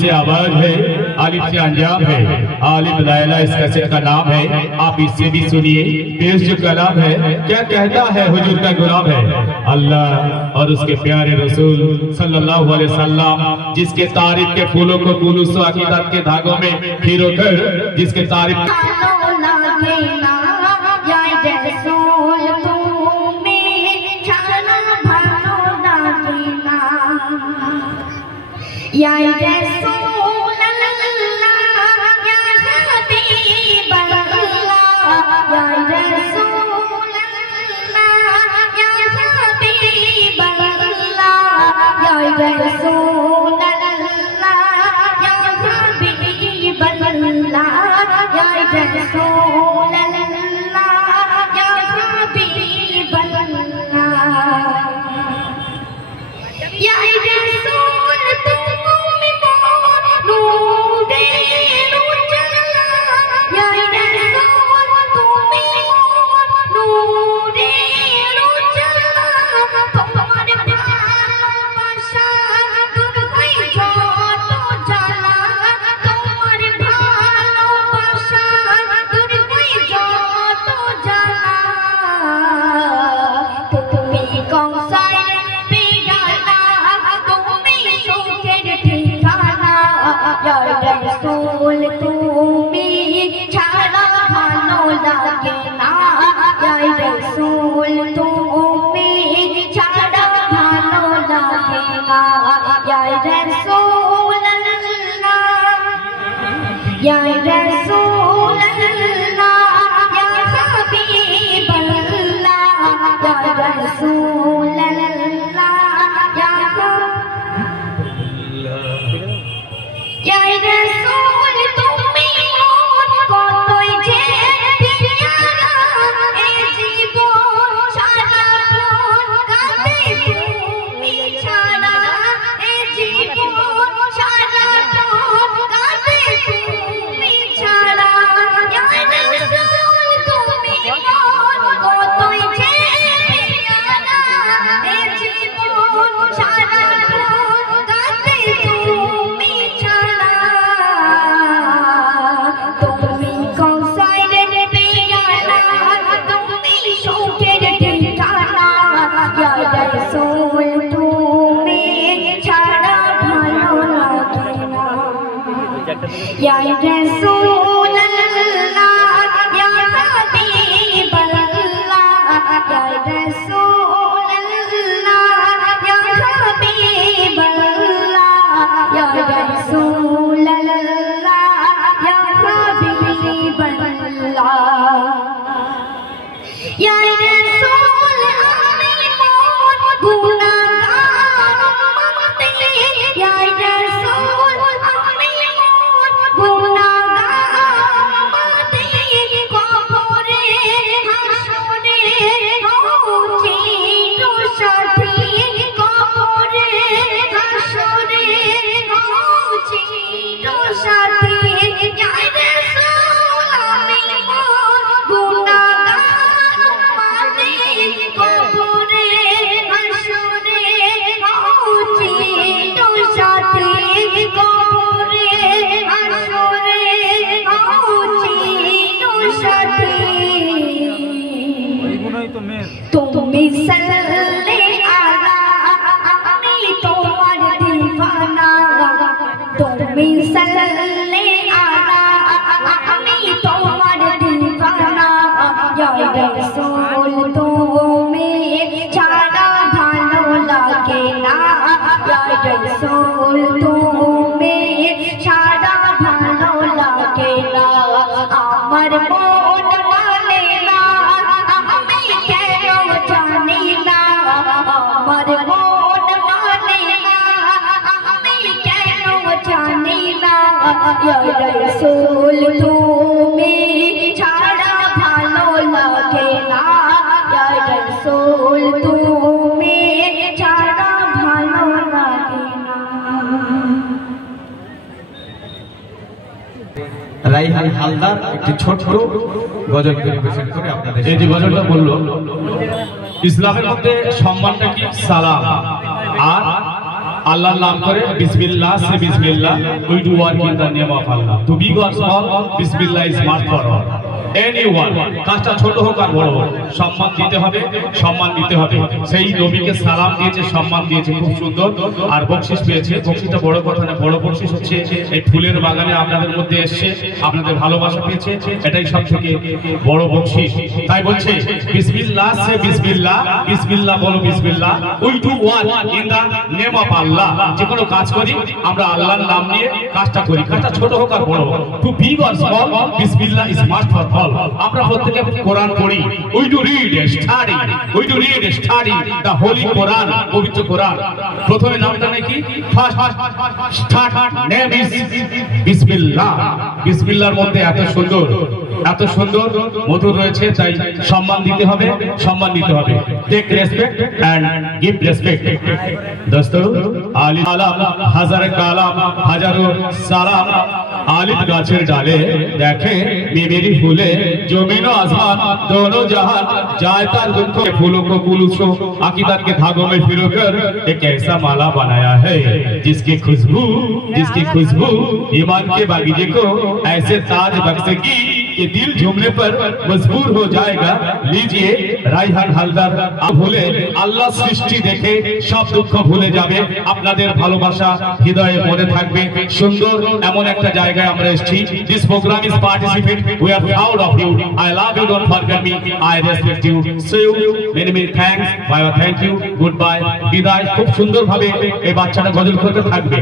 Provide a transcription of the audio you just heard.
से आवाज है, आलिफ से अंजाम है। आलिफ लैला इस कैसेट का नाम है, आप इससे भी सुनिए। पेश जो कलाम है, क्या कहता है हुजूर का गुलाम है। अल्लाह और उसके प्यारे रसूल सल्लल्लाहु अलैहि वसल्लम जिसके तारीफ के फूलों को कुलूस व अकीदत के धागों में फिरो कर, जिसके तारीफ या रसूल अल्लाह या हबीब अल्लाह या रसूल अल्लाह या हबीब अल्लाह या रसूल अल्लाह या हबीब अल्लाह या रसूल अल्लाह या हबीब अल्लाह या रसूल या रसूल अल्लाह या हबीब अल्लाह या रसूल अल्लाह या रसूल তুমি কতই যে পিয়ারা এ জীবন সারাক্ষণ কাঁদে তুমি ছাড়া এ জীবন সারাক্ষণ কাঁদে তুমি ছাড়া ইয়া রাসূল তুমি কতই যে পিয়ারা এ জীবন সারাক্ষণ কাঁদে তুমি ছাড়া তুমি কৌশলের পেয়ালা তুমি সুখের ঠিকানা ইয়া রাসূল তুমি ছাড়া ভালো লাগে না ইয়া রাসূল আল্লাহ ইয়া হাবিব আল্লাহ ইয়া রাসূল আল্লাহ ইয়া হাবিব আল্লাহ ইয়া রাসূল আল্লাহ ইয়া হাবিব আল্লাহ ইয়া রাসূল আমি মন গুনাহগার উম্মতি ইয়া রাসূল আমি মন গুনাহগার উম্মতি কবরে হাসরে হউছি তো সাথী কবরে হাসরে হউছি তো সাথী ইয়া রাসূল আমি মন গুনাহগার উম্মতি কবরে হাসরে হউছি তো সাথী কবরে হাসরে হউছি তো সাথী তুমি সাল্লে আলা আমি তোমার দিওয়ানা তুমি সাল্লে আলা আমি তোমার দিওয়ানা ইয়া রাসূল তুমি ছাড়া ভালো লাগে না ইয়া রাসূল তুমি ছাড়া ভালো লাগে না আমার মন মানে না আমি কেন জানি না আমার মন মানে না আমি কেন জানি না ইয়া রাসূল তুমি ছাড়া ভালো লাগে না ইয়া রাসূল তুমি ছাড়া ভালো লাগে না রাইহান হালদার একটি ছোট গজল পরিবেশন করে আপনাদের এই যে গজলটা বললো, ইসলামের মধ্যে সম্মানটা কি সালাম, আর Allah's নাম করে Bismillah, say Bismillah. We do work in the name of Allah. To big or small, Bismillah is smart for all. Anyone, কাজটা ছোট হোক আর বড় হোক, সম্মান দিতে হবে, সম্মান দিতে হবে। সেই নবীকে সালাম দিয়েছে, সম্মান দিয়েছে, খুব সুন্দর। আর বকশিশ পেয়েছে। বকশিশটা বড় কথা না, বড় বকশিশ হচ্ছে এই ফুলের বাগানে আপনাদের মধ্যে এসে আপনাদের ভালোবাসা পেয়েছে, এটাই সবথেকে বড় বকশিশ। তাই বলছে বিসমিল্লাহ, সে বিসমিল্লাহ, বিসমিল্লাহ বলো, বিসমিল্লাহ। We do work in the name of Allah. যে কোনো কাজ করি আমরা আল্লাহর নাম নিয়ে কাজটা করি, কাজটা ছোট হোক আর বড় হোক। টু বিগ অর স্মল, বিসমিল্লাহ ইজ মাস্ট ফর অল। আমরা প্রত্যেকে কোরআন পড়ি। We do read study, we do read study the holy Quran, পবিত্র কোরআন। প্রথমে নামটা নাকি ফার্স্ট স্টার্ট নেম ইজ বিসমিল্লাহ। বিসমিল্লাহর মধ্যে এত সুন্দর, এত সুন্দর মধুর রয়েছে, তাই সম্মান দিতে হবে, সম্মান দিতে হবে। Take respect and give respect. दोस्तों आलिफ आलम হাজারে কালাম হাজারো সালাম। आलिफ গাছের ডালে দেখে মেমেরি ফুলে जमीन और आसमान दोनों जहान जाए तार दुख के फूलों को कुलूसो अकीदत के धागों में पिरोकर एक ऐसा माला बनाया है जिसकी खुशबू ईमान के बागीचे को ऐसे ताज बख्शेगी कि दिल झूमने पर मजबूर हो जाएगा। लीजिए রায়হান হালদার। ভুলে আল্লাহ সৃষ্টি দেখে সব দুঃখ ভুলে যাবে, আপনাদের ভালোবাসা হৃদয়ে মনে থাকবে। সুন্দর এমন একটা জায়গায় আমরা এসেছি। This programme is participate, we are proud of you. I love you, don't forget me, I respect you. So many many thanks, bye bye, thank you, goodbye, বিদায়। খুব সুন্দর ভাবে এই বাচ্চাটা গজল করতে থাকবে।